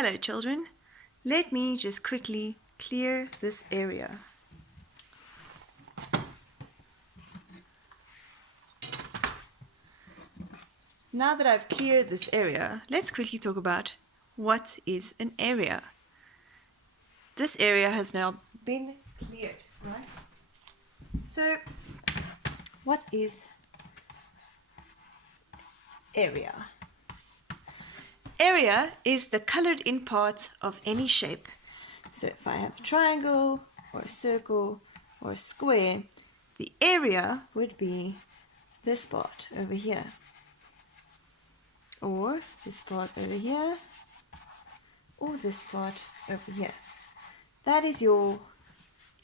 Hello children, let me just quickly clear this area. Now that I've cleared this area, let's quickly talk about what is an area. This area has now been cleared, right? So, what is area? Area is the colored in part of any shape. So if I have a triangle or a circle or a square, the area would be this part over here, or this part over here, or this part over here. That is your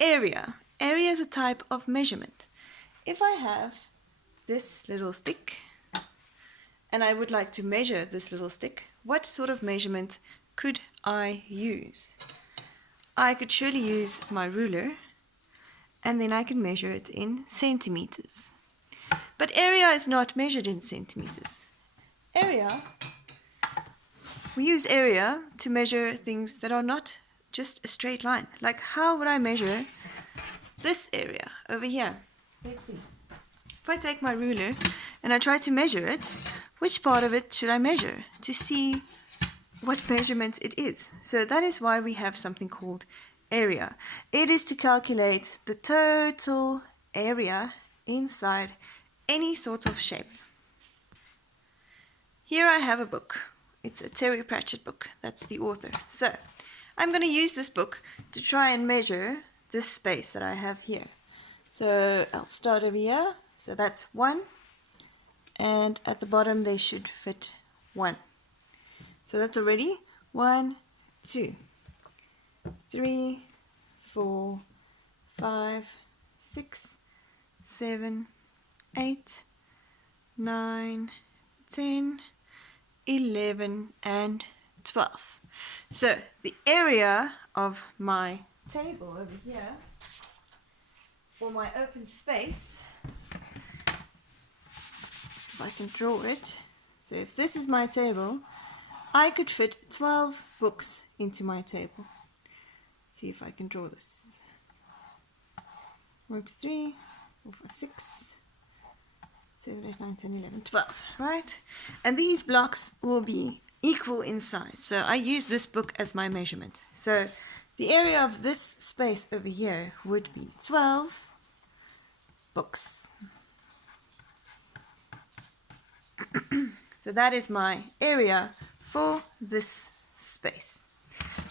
area. Area is a type of measurement. If I have this little stick and I would like to measure this little stick, what sort of measurement could I use? I could surely use my ruler, and then I can measure it in centimeters. But area is not measured in centimeters. We use area to measure things that are not just a straight line. Like, how would I measure this area over here? Let's see. If I take my ruler and I try to measure it, which part of it should I measure to see what measurement it is? So that is why we have something called area. It is to calculate the total area inside any sort of shape. Here I have a book. It's a Terry Pratchett book. That's the author. So I'm going to use this book to try and measure this space that I have here. So I'll start over here. So that's 1, and at the bottom they should fit 1. So that's already 1, 2, 3, 4, 5, 6, 7, 8, 9, 10, 11, and 12. So the area of my table over here, or my open space, if I can draw it, so if this is my table, I could fit 12 books into my table. Let's see if I can draw this. 1, 2, 3, 4, 5, 6, 7, 8, 9, 10, 11, 12, right? And these blocks will be equal in size. So I use this book as my measurement. So the area of this space over here would be 12 books. So that is my area for this space.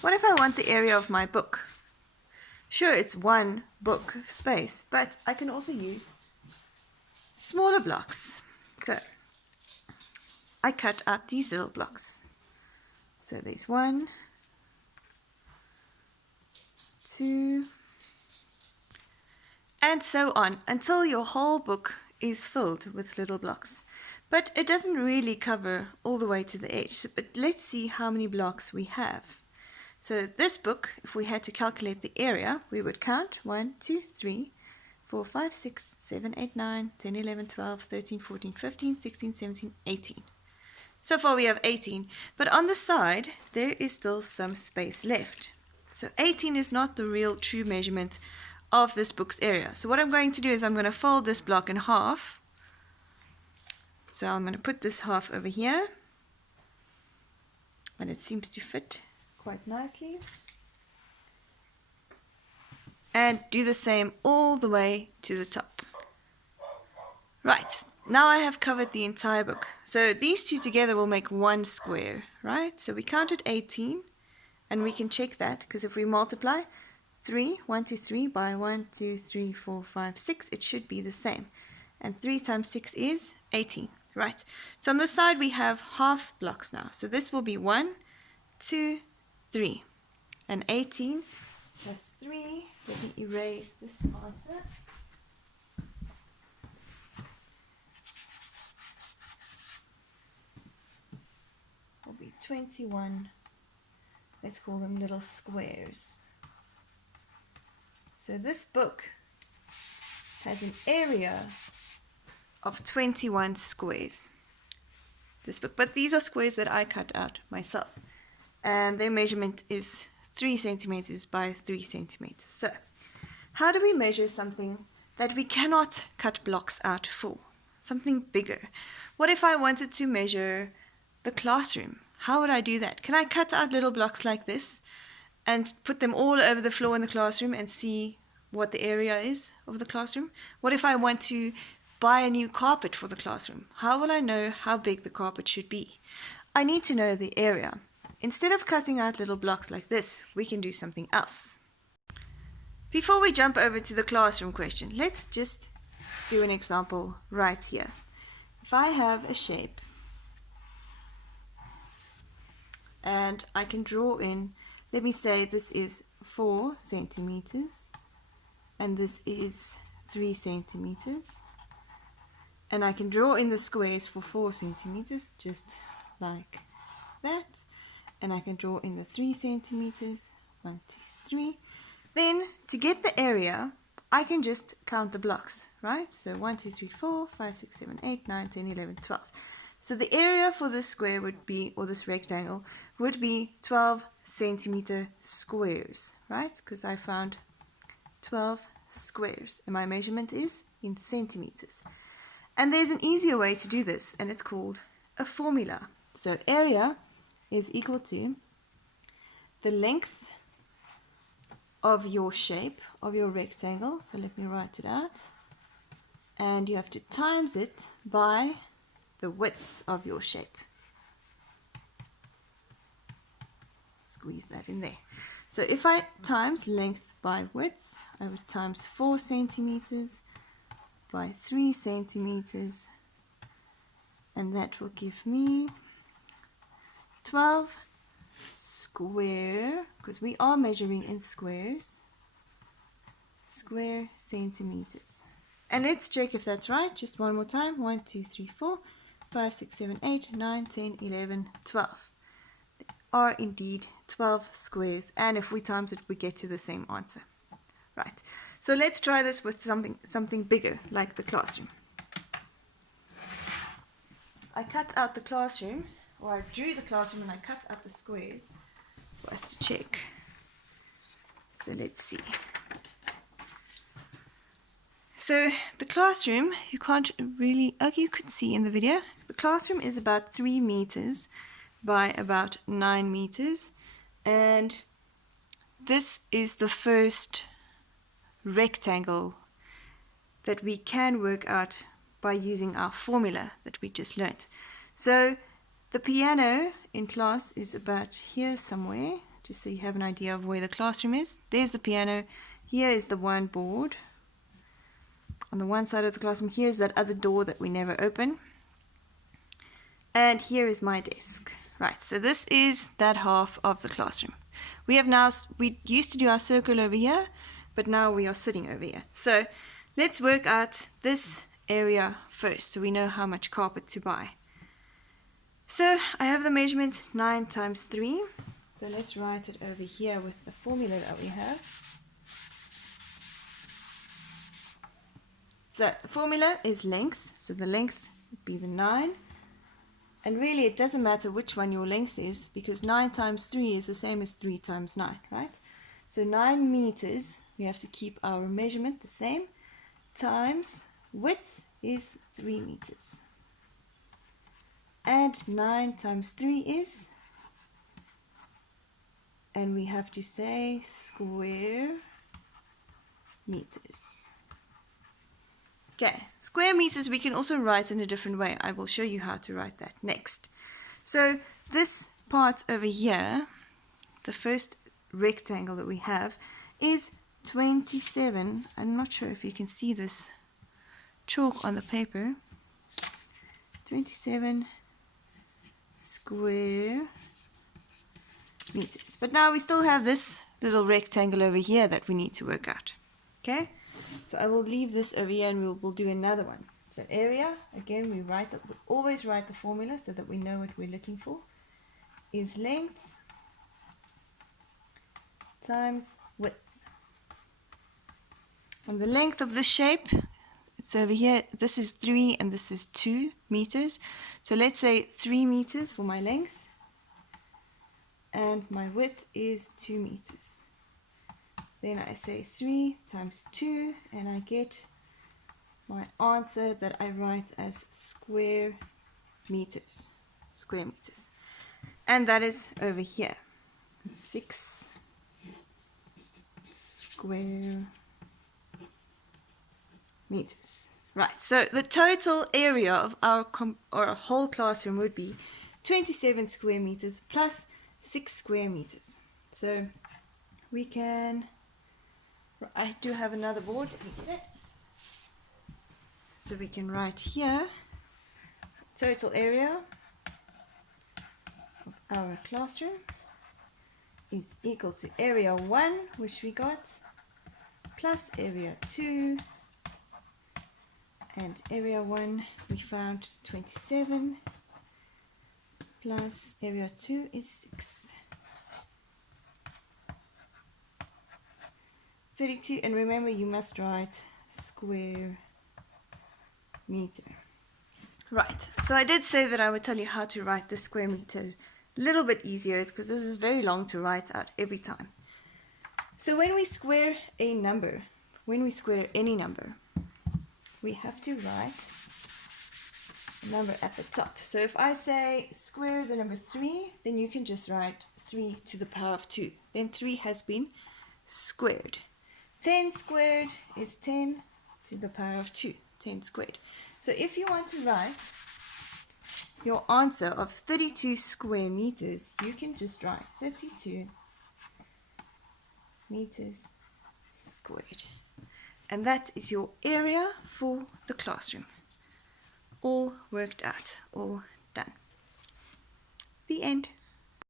What if I want the area of my book? Sure, it's 1 book space, but I can also use smaller blocks. So I cut out these little blocks. So there's 1, 2, and so on until your whole book is filled with little blocks. But it doesn't really cover all the way to the edge. But let's see how many blocks we have. So this book, if we had to calculate the area, we would count 1, 2, 3, 4, 5, 6, 7, 8, 9, 10, 11, 12, 13, 14, 15, 16, 17, 18. So far we have 18. But on the side, there is still some space left. So 18 is not the real true measurement of this book's area. So what I'm going to do is I'm going to fold this block in half. So I'm going to put this half over here, and it seems to fit quite nicely. And do the same all the way to the top. Right, now I have covered the entire book. So these two together will make 1 square, right? So we counted 18, and we can check that, because if we multiply 1, 2, 3 by 1, 2, 3, 4, 5, 6, it should be the same. And 3 times 6 is 18. Right, so on the side we have half blocks now. So this will be 1, 2, 3. And 18 plus 3, let me erase this answer. Will be 21, let's call them little squares. So this book has an area of 21 squares. This book, but these are squares that I cut out myself. and their measurement is 3 centimeters by 3 centimeters. So how do we measure something that we cannot cut blocks out for? Something bigger. What if I wanted to measure the classroom? How would I do that? Can I cut out little blocks like this and put them all over the floor in the classroom and see what the area is of the classroom? What if I want to buy a new carpet for the classroom? How will I know how big the carpet should be? I need to know the area. Instead of cutting out little blocks like this, we can do something else. Before we jump over to the classroom question, let's just do an example right here. If I have a shape and I can draw in, let me say this is 4 centimeters and this is 3 centimeters, and I can draw in the squares for 4 centimeters just like that, and I can draw in the 3 centimeters, 1, 2, 3. Then to get the area, I can just count the blocks, right? So 1, 2, 3, 4, 5, 6, 7, 8, 9, 10, 11, 12. So the area for this square would be, or this rectangle, would be 12 centimeter squares, right? Because I found 12 squares, and my measurement is in centimeters. And there's an easier way to do this, and it's called a formula. So area is equal to the length of your shape, of your rectangle. So let me write it out. And you have to times it by the width of your shape. Squeeze that in there. So if I times length by width, I would times 4 centimeters by 3 centimeters, and that will give me 12 square, because we are measuring in squares, square centimeters. And let's check if that's right. Just one more time. 1, 2, 3, 4, 5, 6, 7, 8, 9, 10, 11, 12. There are indeed 12 squares, and if we times it, we get to the same answer. Right. So let's try this with something bigger, like the classroom. I cut out the classroom, or I drew the classroom and I cut out the squares for us to check. So let's see. So the classroom, you can't really, okay, you could see in the video, the classroom is about 3 meters by about 9 meters, and this is the first rectangle that we can work out by using our formula that we just learned. So the piano in class is about here somewhere, just so you have an idea of where the classroom is. There's the piano, here is the one board. On the one side of the classroom, here's that other door that we never open. And here is my desk. Right, so this is that half of the classroom. We used to do our circle over here, but now we are sitting over here. So let's work out this area first, so we know how much carpet to buy. So I have the measurement 9 times 3. So let's write it over here with the formula that we have. So the formula is length, so the length would be the 9. And really it doesn't matter which one your length is, because 9 times 3 is the same as 3 times 9, right? So 9 meters, we have to keep our measurement the same, times width is 3 meters. And 9 times 3 is, and we have to say square meters. Okay, square meters we can also write in a different way. I will show you how to write that next. So this part over here, the first rectangle that we have, is 27. I'm not sure if you can see this chalk on the paper. 27 square meters. But now we still have this little rectangle over here that we need to work out. Okay? So I will leave this over here and we'll do another one. So area, again, we always write the formula so that we know what we're looking for, is length times width. And the length of this shape, it's over here, this is 3 and this is 2 meters. So let's say 3 meters for my length. and my width is 2 meters. Then I say 3 times 2 and I get my answer that I write as square meters. Square meters. And that is over here. 6 square meters. Right, so the total area of our whole classroom would be 27 square meters plus 6 square meters. So we can, I do have another board, let me get it. So we can write here, total area of our classroom is equal to area 1, which we got, plus area 2, and area 1 we found 27, plus area 2 is 6. 32, and remember you must write square meter. Right, so I did say that I would tell you how to write the square meter a little bit easier because this is very long to write out every time. So when we square a number, when we square any number, we have to write a number at the top. So if I say square the number 3, then you can just write 3 to the power of 2. Then 3 has been squared. 10 squared is 10 to the power of 2. 10 squared. So if you want to write your answer of 32 square meters, you can just write 32 meters squared. And that is your area for the classroom. All worked out, all done. The end.